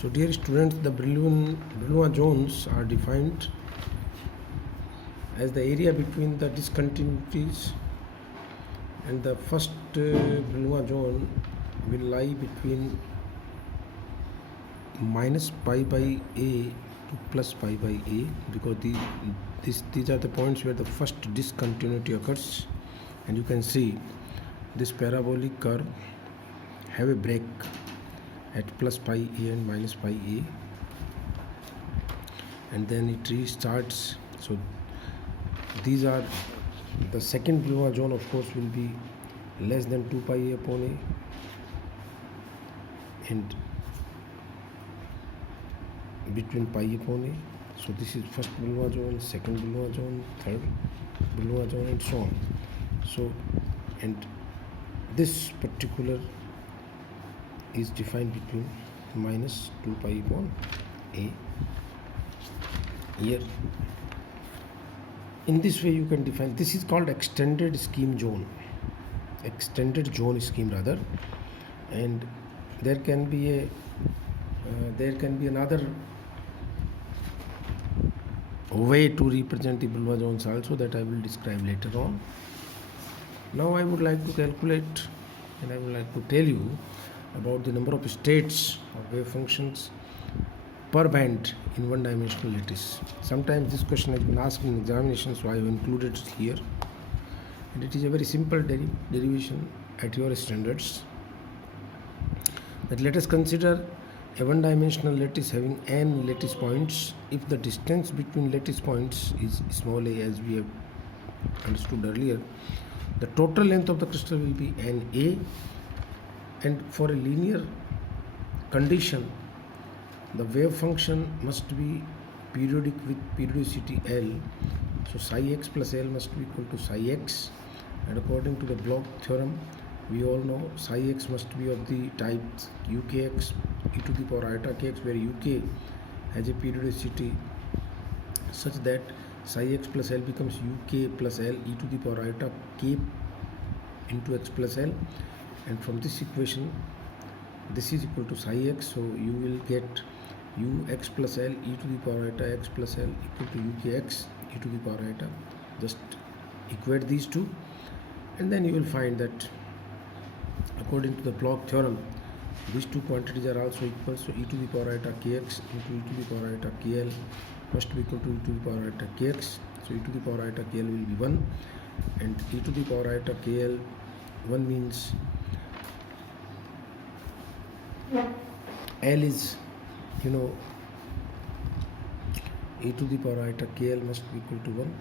So dear students, the Brillouin zones are defined as the area between the discontinuities, and the first Brillouin zone will lie between minus pi by a to plus pi by a, because these are the points where the first discontinuity occurs. And you can see this parabolic curve have a break at plus pi a and minus pi a, and then it restarts. So these are the second Brillouin zone, of course, will be less than 2 pi a upon a, and between pi upon a. So this is first Brillouin zone, second Brillouin zone, third Brillouin zone, and so on. So, and this particular is defined between minus 2 pi upon a. Here, in this way you can define, this is called extended scheme zone, extended zone scheme rather, and there can be another way to represent the Brillouin zones also, that I will describe later on. Now I would like to calculate, and I would like to tell you about the number of states of wave functions per band in one-dimensional lattice. Sometimes this question has been asked in examinations, so I have included it here. And it is a very simple derivation at your standards. That let us consider a one-dimensional lattice having n lattice points. If the distance between lattice points is small a, as we have understood earlier, the total length of the crystal will be Na, and for a linear condition, the wave function must be periodic with periodicity L. So psi x plus L must be equal to psi x, and according to the Bloch theorem, we all know psi x must be of the type ukx e to the power iota kx, where uk has a periodicity such that psi x plus L becomes uk plus L e to the power iota k into x plus L, and from this equation this is equal to psi x, so you will get ux plus L e to the power iota x plus L equal to ukx e to the power iota. Just equate these two, and then you will find that according to the Bloch theorem, these two quantities are also equal. So e to the power iota kx into e to the power iota kl must be equal to e to the power iota kx. So e to the power iota kl will be 1, and e to the power iota kl 1 means L is, e to the power iota kl must be equal to 1.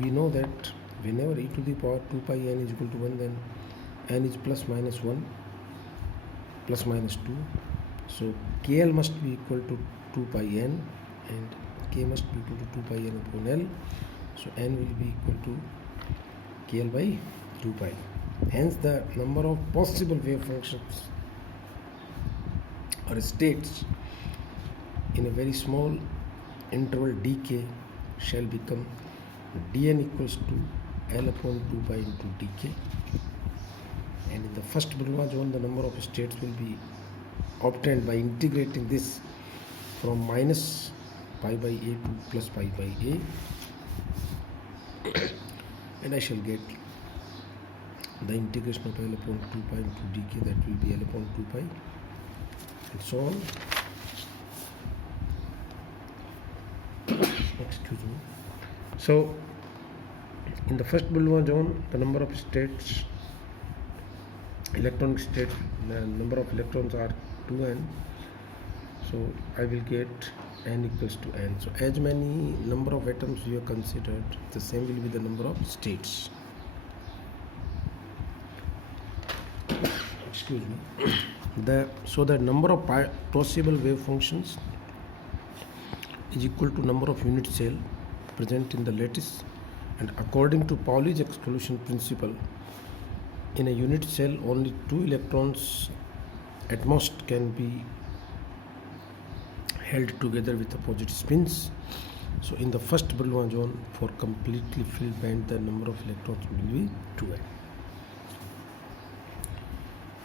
We know that whenever e to the power 2 pi n is equal to 1, then n is plus minus 1 plus minus 2. So kl must be equal to 2 pi n, and k must be equal to 2 pi n upon L. So n will be equal to kl by 2 pi. Hence the number of possible wave functions or states in a very small interval dk shall become dn equals to L upon 2 pi into dk. And in the first Brillouin zone, the number of states will be obtained by integrating this from minus pi by a to plus pi by a, and I shall get the integration of L upon 2 pi into dk, that will be L upon 2 pi, and so on. Excuse me. So in the first Brillouin zone, the number of states, electronic state, the number of electrons are 2n. So I will get n equals to n. So as many number of atoms we have considered, the same will be the number of states. Excuse me. So the number of possible wave functions is equal to number of unit cell present in the lattice, and according to Pauli's exclusion principle, in a unit cell only 2 electrons at most can be held together with opposite spins. So in the first Brillouin zone, for completely filled band, the number of electrons will be 2n.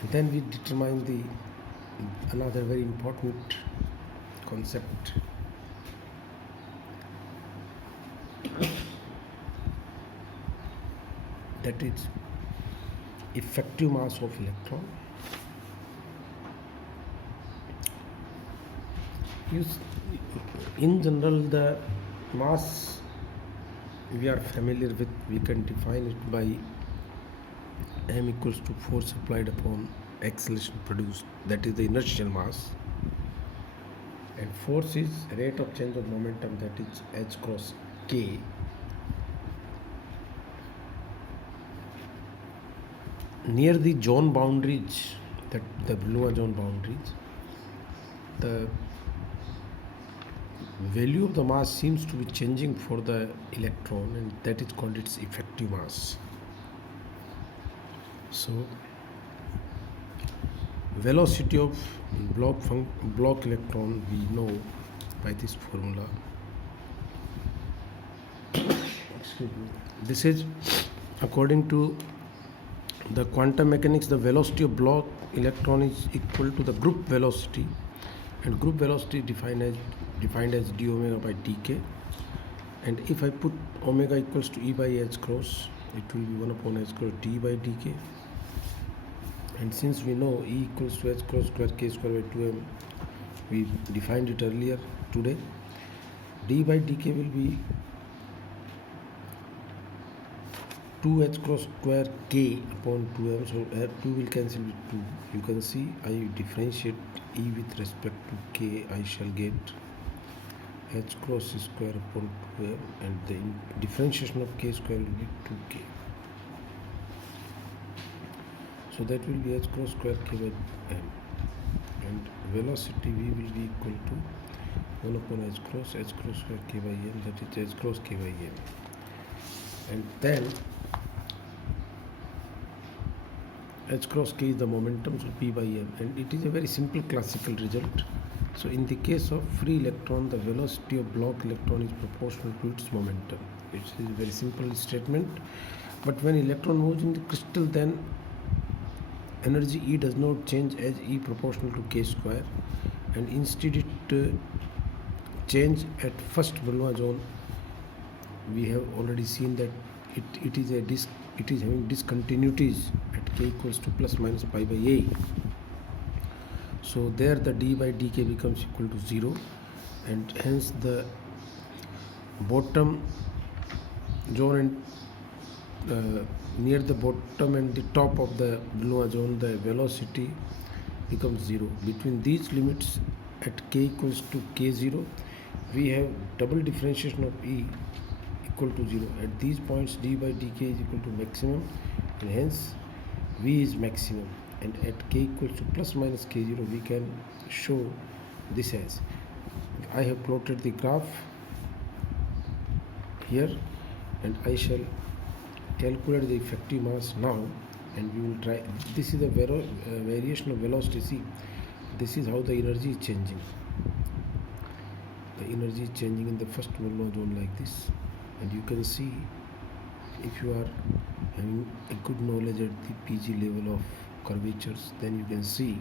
And then we determine another very important concept, that is effective mass of electron. In general, the mass we are familiar with, we can define it by m equals to force applied upon acceleration produced, that is the inertial mass, and force is rate of change of momentum, that is h cross k. Near the zone boundaries, that the Brillouin zone boundaries, the value of the mass seems to be changing for the electron, and that is called its effective mass. So velocity of block electron we know by this formula. Excuse me. This is according to the quantum mechanics. The velocity of block electron is equal to the group velocity, and group velocity is defined as d omega by dk. And if I put omega equals to E by h cross, it will be 1 upon h cross d by dk. And since we know E equals to h cross square k square by 2m, we defined it earlier today, d by dk will be 2h cross square k upon 2m. So 2 will cancel with 2. You can see I differentiate E with respect to k, I shall get h cross square upon 2m, and the differentiation of k square will be 2k. So that will be h cross square k by m, and velocity v will be equal to 1 upon h cross square k by m, that is h cross k by m. And then h cross k is the momentum, so p by m, and it is a very simple classical result. So in the case of free electron, the velocity of block electron is proportional to its momentum. It is a very simple statement. But when electron moves in the crystal, then energy E does not change as E proportional to k square, and instead it change at first Brillouin zone. We have already seen that it is having discontinuities at k equals to plus minus pi by a. So there the d by dk becomes equal to 0, and hence the bottom zone and near the bottom and the top of the Brillouin zone, the velocity becomes 0. Between these limits at k equals to k0, we have double differentiation of E equal to 0. At these points d by dk is equal to maximum, and hence V is maximum. And at k equals to plus minus k0, we can show this as, I have plotted the graph here, and I shall calculate the effective mass now, and we will try. This is a variation of velocity. See, this is how the energy is changing. The energy is changing in the first Brillouin zone like this, and you can see, if you are having a good knowledge at the PG level of curvatures, then you can see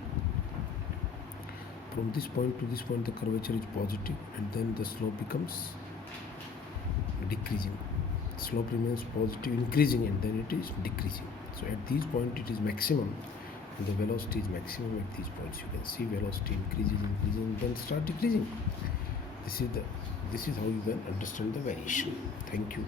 from this point to this point the curvature is positive, and then the slope becomes decreasing. Slope remains positive, increasing, and then it is decreasing. So at these points it is maximum, and the velocity is maximum at these points. You can see velocity increases, and then start decreasing. This is how you can understand the variation. Thank you.